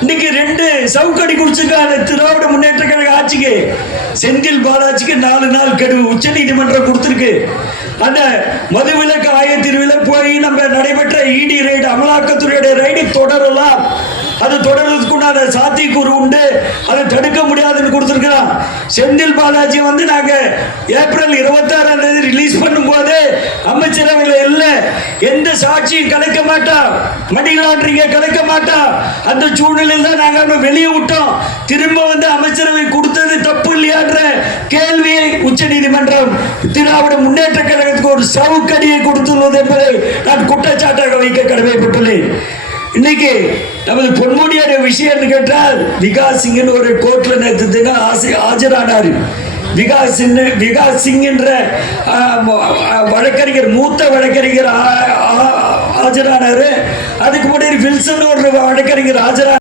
இன்னைக்கு 2 சவுக்கடி குடிச்சிருக்காங்க. திராவிட முன்னேற்ற கழக ஆட்சிக்கு செந்தில் பாலாஜிக்கு 4 நாள் கெடு உச்ச நீதிமன்றம் கொடுத்திருக்கு. அந்த மதுவிலக்கு ஆயத்தீர்வில போய் நம்ம நடைபெற்ற இடி ரைடு, அமலாக்கத்துறையுடைய ரைடு தொடரலாம். அது தொடர்றதுக்குண்டான சாத்தியக்கூறு உண்டு. அதை தடுக்க முடியாதுன்னு கொடுத்திருக்கிறான். செந்தில் பாலாஜி நாங்க ஏப்ரல் 26ஆம் தேதி ரிலீஸ் பண்ணும் போது அமைச்சரவையில் இல்லை, எந்த சாட்சியும் கலைக்க மாட்டோம், மணி லாண்டரிங்க கலைக்க மாட்டோம். அந்த சூழ்நிலையில் தான் நாங்கள் வெளியே விட்டோம். திரும்ப அமைச்சரவை கொடுத்தது தப்பு இல்லையான்ற கேள்வியை உச்ச நீதிமன்றம் திராவிட முன்னேற்ற கழகத்துக்கு ஒரு சவுக்கடியை கொடுத்துள்ளது என்பதை நான் குற்றச்சாட்டாக வைக்க கடமைப்பட்டுள்ளேன். இன்னைக்கு நமது பொன்முடியோட விஷயம் கேட்டால், விகாஸ் சிங் ஒரு கோர்ட்ல நேற்று தினம் ஆஜரானார். விகாஸ் சிங் என்ற வழக்கறிஞர், மூத்த வழக்கறிஞர் ஆஜரானாரு. அதுக்கு முன்னாடி வில்சன் ஒரு வழக்கறிஞர் ஆஜரான